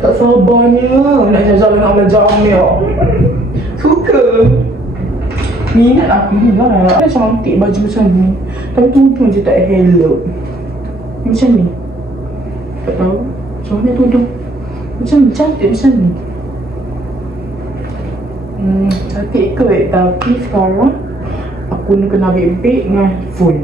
Tak sabarnya nak jalan dengan Abang Jamil. Suka. Minat aku ni lah. Ada cantik baju macam ni. Tapi tudung je tak elok. Macam ni. Tak tahu. Macam mana tudung? Macam ni, cantik macam ni. Cantik kot. Tapi sekarang aku nak kena ambil dengan full.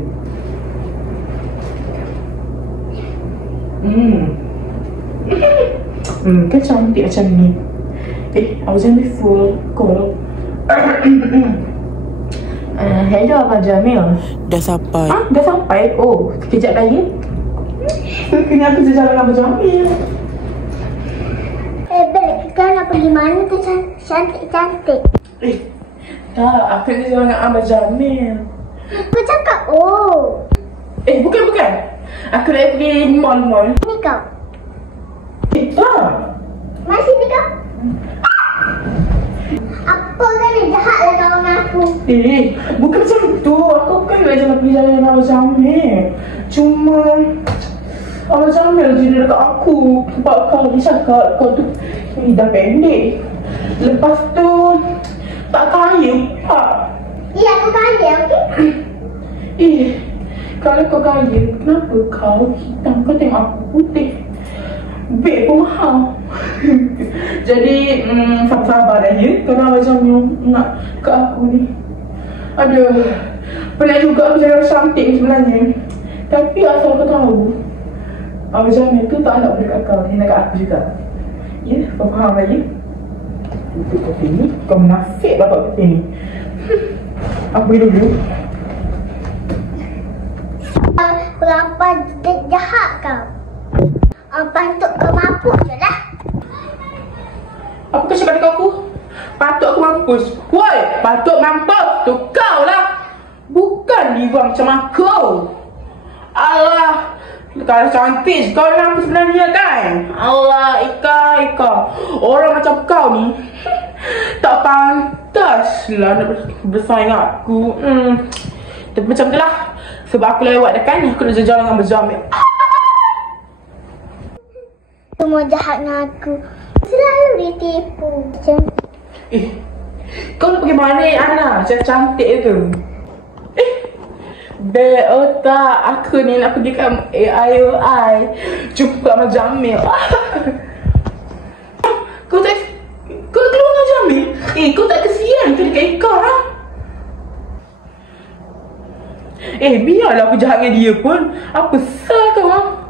Kan cantik macam ni. Abang Jamil full call. Hello Abang Jamil. Dah sampai. Dah sampai? Oh, sekejap lagi. Kena aku jalan dengan Abang Jamil. Bel, kita nak pergi mana tu cantik-cantik? Tak, aku nak jalan dengan Abang Jamil. Aku cakap, oh. Bukan. Aku nak pergi mall. Ni kau. Masih ni kau? Apa kan dia jahat lah kau dengan aku? Bukan macam tu. Aku bukan nak pergi jalan dengan Abang Jamil. Cuma Abang Jamil je dia dekat aku. Sebab kau cakap kau tu dah pendek. Lepas tu tak kaya pula. Aku kaya, okey? Kalau kau kaya, kenapa kau hitam? Kau tengok aku putih. Beg pun mahal. Jadi sabar-sabar dah ya. Kalau Abang Jamil nak ke aku ni. Aduh, pernah juga aku jadi cantik sebenarnya. Tapi asal kau tahu, Abang Jamil tu tak nak dekat kau. Dia nak kat aku juga. Ya, kau faham lah ya? Untuk kopi ni, kau menafik dapat kopi ni. Aku pergi dulu. Berapa jahat kau? Patut kau mampus je lah. Apa kau cakap dekat aku? Patut aku mampus. Woi, patut mampus tu kau lah. Bukan diva macam aku. Allah, kalau cantik kau nak sebenarnya kan? Allah, Ika. Orang macam kau ni tak pantas lah nak bersaing aku. Tapi macam tu lah. Sebab aku lewat dah kan, aku nak jalan dengan Abang Jamil. Semua jahat dengan aku. Selalu ditipu. Kau nak pergi mana Ana? Macam cantik tu. Otak aku ni nak pergi kat AIOI jumpa Abang Jamil. Kau keluar dengan Jamil? Kau tak kesian ke dekat kau lah? Biarlah aku jahat dengan dia pun. Apa sah kau lah?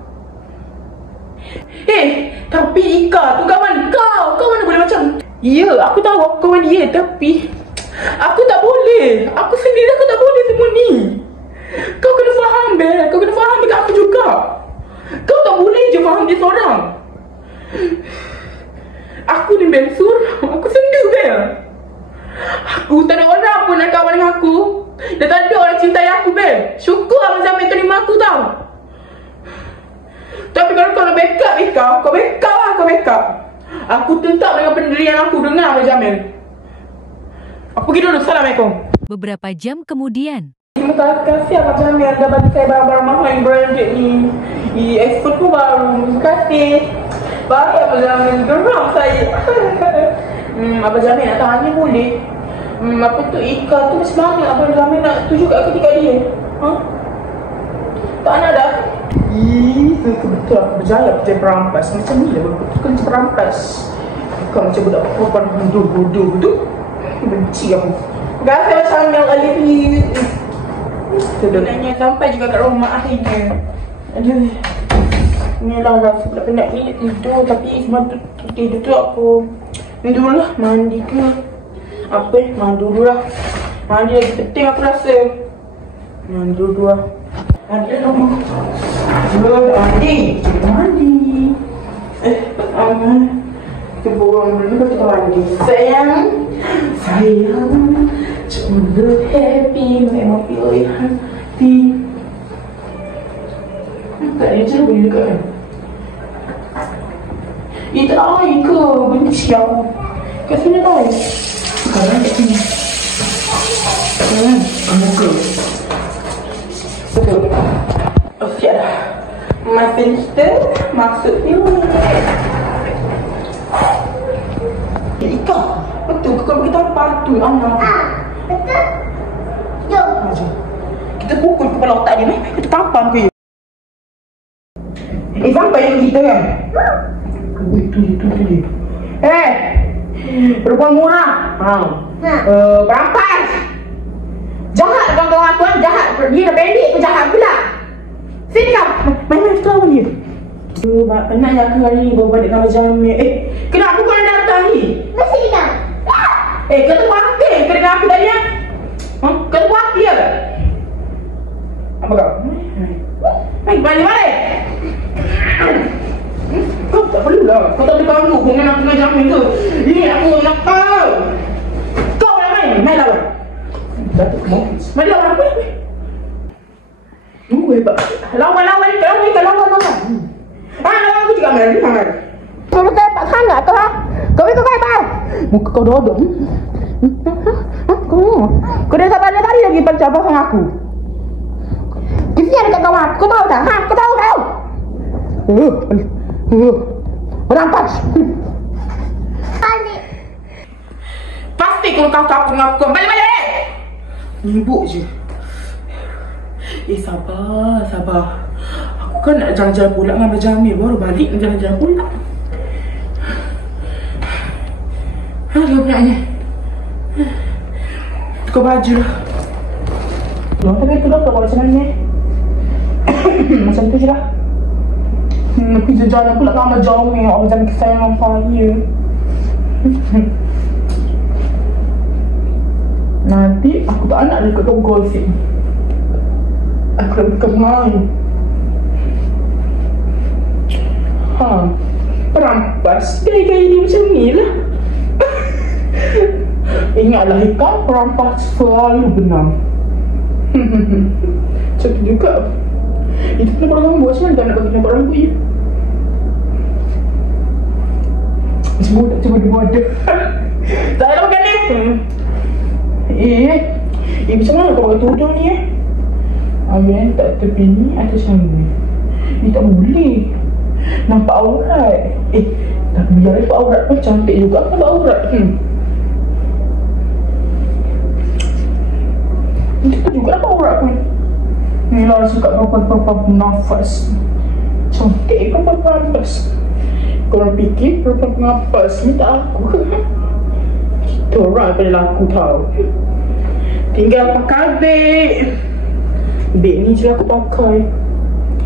Tapi Ika tu kawan kau. Kau mana boleh macam? Ya, aku tahu aku kawan dia. Tapi aku tak boleh. Aku sendiri aku tak boleh semua ni. Kau kena faham Bel. Kau kena faham dekat aku juga. Kau tak boleh je faham dia seorang. Aku ni Bel suruh. Aku sendu Bel. Aku tak ada orang pun nak kawan dengan aku. Dah tak ada orang cintai aku Bel. Syukur Abang Jamil terima aku tau. Tapi kalau kau nak backup kau backup lah, kau backup. Aku tetap dengan pendirian aku dengan Abang Jamil. Aku pergi dulu, Assalamualaikum. Beberapa jam kemudian. Terima kasih Abang Jamil dah bagi saya barang-barang mahal yang branded ni. Expert pun baru. Terima kasih. Baik Abang Jamil, geram saya. Abang Jamil nak tanya boleh? Apa tu Ika tu macam mana Abang Jamil nak tunjuk kat ketika dia? Tak nak dah. Betul aku berjaya aku jadi perampas. Macam ni lah betul macam perampas. Kau macam budak perempuan bodoh tu. Benci aku. Terima kasih Abang Jamil Alifi. Sebenarnya sampai juga kat rumah akhirnya. Aduh. Inilah rasa penat ni tidur. Tapi sebab tidur tu aku ni dulu lah mandi ke mandi dulu lah. Mandi lagi penting aku rasa. Mandi dulu lah. Mandi dulu. Mandi. Kita buang dulu kita mandi. Sayang. Cuma happy. Memang pilih hati. Tak ada je boleh dekat kan? Tak air ke? Benci aku. Kat sini tau. Sekarang kat sini. Muka. Betul. Siap dah. Mesin kita maksud film. ambil anak. Betul. Jom. Jom. Kita pukul kepala otak dia ni. Kita tampar ke dia. Sampai yang kita kan? Itu dia. Perempuan murah. Perampas. Jahat kawan-kawan aku kan? Jahat. Dia dah pendek pun jahat pula. Sini kau. Main-main kita lawan dia. Penat ya aku hari ni bawa balik kamar Jamil. Kenapa kau nak datang ni? Masih ingat? Kau wakil ke dengan aku tadi ya? Kau wakil. Apa kau? Balik. Kau tak perlulah. Kau tak boleh ganggu dengan aku dengan Jamil tu. Ini aku nak kau. Kau main. Main lawan. Datuk kau. Main lawan apa? Hebat. Lawan. Lawan aku juga main. Kau betul hebat sangat tu ha? Kau hebat. Muka kau dodok. Kau dah sabar tadi lagi pacar pasang aku. Kesian dekat kawan. Kau tahu tak? Kau tahu? Berampas. Balik. Pasti kalau kau kapung aku. Balik. Nyibuk je. Sabar. Aku kan nak jalan-jalan pula dengan Abang Jamil. Baru balik nak jalan-jalan pula. Dia punanya. Tukar baju lah. Tapi tu dah kalau macam mana. Macam tu je lah. Aku jalan pula dengan Abang Jamil. Abang Jamil kesayangan saya. Nanti aku tak nak dekat kau gosip. Aku nak bukan main. Perampas gaya-gaya dia macam ni lah. Ingatlah Hikam, perampas selalu benar. Macam tu juga. Itu pun nampak rambut. Macam mana tak nak bagi nampak rambut je? Macam budak cuba dia bodoh. Tak ada makan ni. Macam mana kau pakai tudung ni Amin tak tepi ni atau sana. Ni tak boleh. Nampak aurat. Tak biar nampak aurat pun cantik juga. Nampak aurat. Itu juga nampak aurat pun. Ni lah suka perempuan-perempuan bernafas. Cantik perempuan bernafas. Korang fikir perempuan bernafas ni tak aku. Kita orang pada laku tau. Tinggal pakai beg. Beg ni je aku pakai.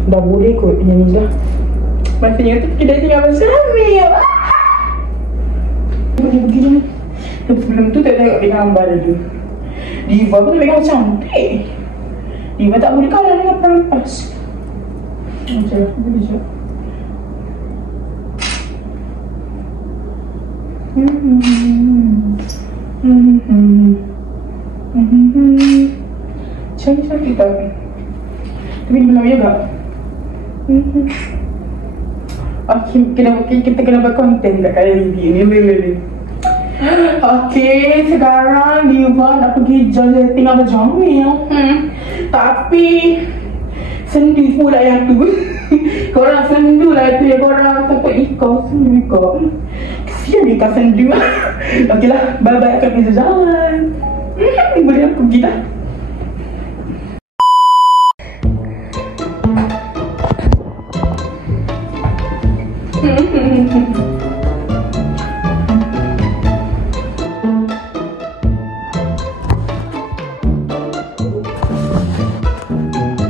Dah boleh kot yang ni dah. Maksudnya tu kita tinggal bersama. Begini. Sebelum tu tak tengok dia gambar dulu. Diva pun memang cantik. Diva tak boleh kalah dengan perampas. Macam aku boleh je. Cantik tak? Tapi dia belum juga. Kita kena buat konten kat review ni. Okey, sekarang Diva nak pergi jolleting Abang Jamil. Tapi sendi pula yang tu. Korang sendu lah tu yang korang sampai ikau. Sendu ikau. Kesian ikau sendu. Okeylah, bye-bye akan bisa jalan. Boleh aku pergi dah.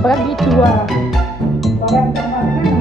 Pergi tua. Orang tak mana.